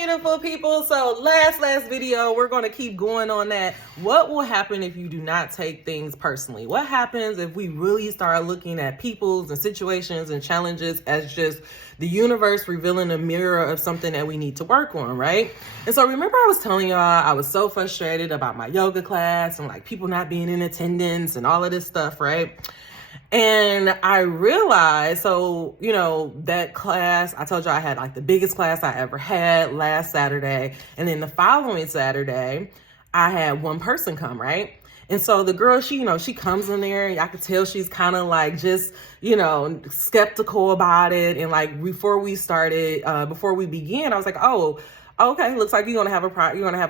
beautiful people. So last video, we're going to keep going on that. What will happen if you do not take things personally? What happens if we really start looking at people's and situations and challenges as just the universe revealing a mirror of something that we need to work on, right? And so remember I was telling y'all I was so frustrated about my yoga class and like people not being in attendance and all of this stuff, right? And I realized, so, you know, that class, I told you I had like the biggest class I ever had last Saturday. And then the following Saturday, I had one person come, right? And so the girl, she, you know, she comes in there and I could tell she's kind of like just, you know, skeptical about it. And like before we began, I was like, oh, okay, looks like you're gonna have a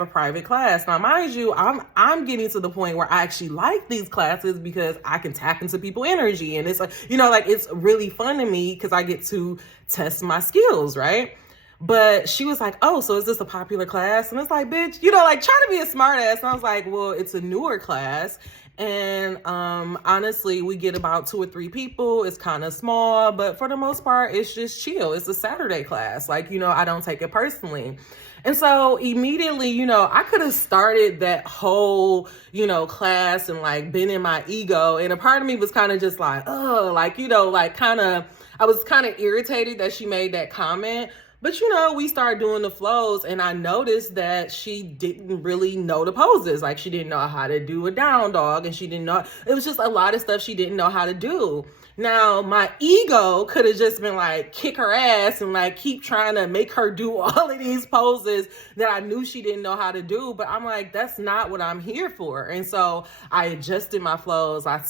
private class. Now, mind you, I'm getting to the point where I actually like these classes because I can tap into people's energy, and it's like, you know, like it's really fun to me because I get to test my skills, right? But she was like, oh, so is this a popular class? And it's like, bitch, you know, like trying to be a smart ass. And I was like, well, it's a newer class. And honestly, we get about 2 or 3 people. It's kind of small, but for the most part, it's just chill. It's a Saturday class. Like, you know, I don't take it personally. And so immediately, you know, I could have started that whole, you know, class and like been in my ego. And a part of me was kind of just like, oh, like, you know, like I was kind of irritated that she made that comment. But, you know, we started doing the flows and I noticed that she didn't really know the poses. Like she didn't know how to do a down dog and she didn't know, it was just a lot of stuff she didn't know how to do. Now, my ego could have just been like, kick her ass and like keep trying to make her do all of these poses that I knew she didn't know how to do. But I'm like, that's not what I'm here for. And so I adjusted my flows. I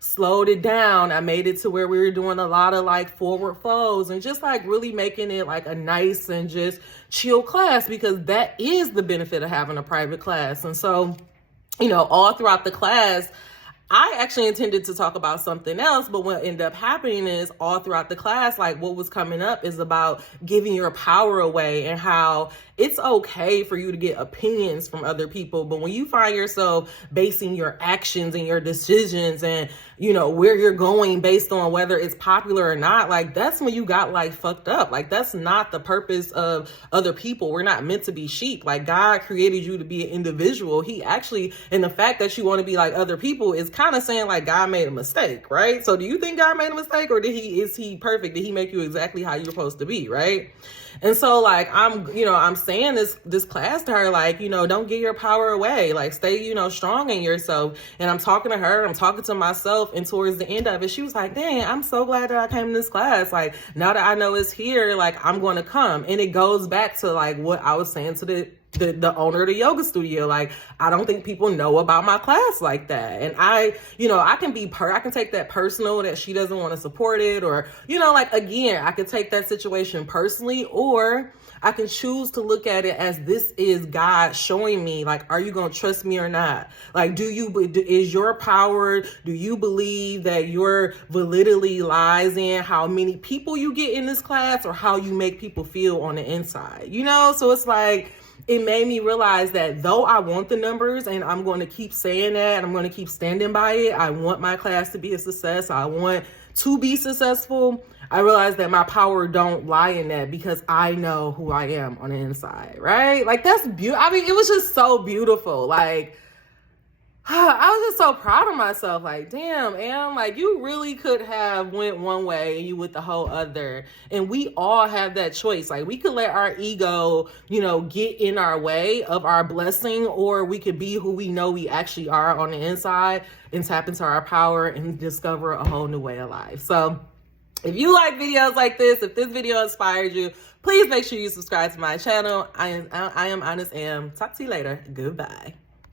slowed it down. I made it to where we were doing a lot of like forward flows and just like really making it like a nice and just chill class, because that is the benefit of having a private class. And so, you know, all throughout the class, I actually intended to talk about something else, but what ended up happening is all throughout the class, like what was coming up is about giving your power away and how it's okay for you to get opinions from other people. But when you find yourself basing your actions and your decisions and, you know, where you're going based on whether it's popular or not, like that's when you got like fucked up. Like that's not the purpose of other people. We're not meant to be sheep. Like God created you to be an individual. He actually, and the fact that you want to be like other people is kind of saying like God made a mistake, right? So do you think God made a mistake, or is he perfect? Did he make you exactly how you're supposed to be, right? And so like I'm saying this class to her, like, you know, don't give your power away, like stay, you know, strong in yourself. And I'm talking to her, I'm talking to myself, and towards the end of it, she was like, dang, I'm so glad that I came to this class. Like now that I know it's here, like I'm going to come. And it goes back to like what I was saying to the owner of the yoga studio. Like, I don't think people know about my class like that. And I can take that personal that she doesn't want to support it, or, you know, like, again, I could take that situation personally, or I can choose to look at it as this is God showing me, like, are you going to trust me or not? Like, is your power, do you believe that your validity lies in how many people you get in this class or how you make people feel on the inside, you know? So it's like, it made me realize that though I want the numbers, and I'm going to keep saying that, and I'm going to keep standing by it, I want my class to be a success, I want to be successful, I realized that my power don't lie in that, because I know who I am on the inside, right? Like, that's beautiful. I mean, it was just so beautiful. Like, I was just so proud of myself. Like, damn, Em, like you really could have went one way and you went the whole other. And we all have that choice. Like, we could let our ego, you know, get in our way of our blessing, or we could be who we know we actually are on the inside and tap into our power and discover a whole new way of life. So if you like videos like this, if this video inspired you, please make sure you subscribe to my channel. I am Honest Am. Talk to you later. Goodbye.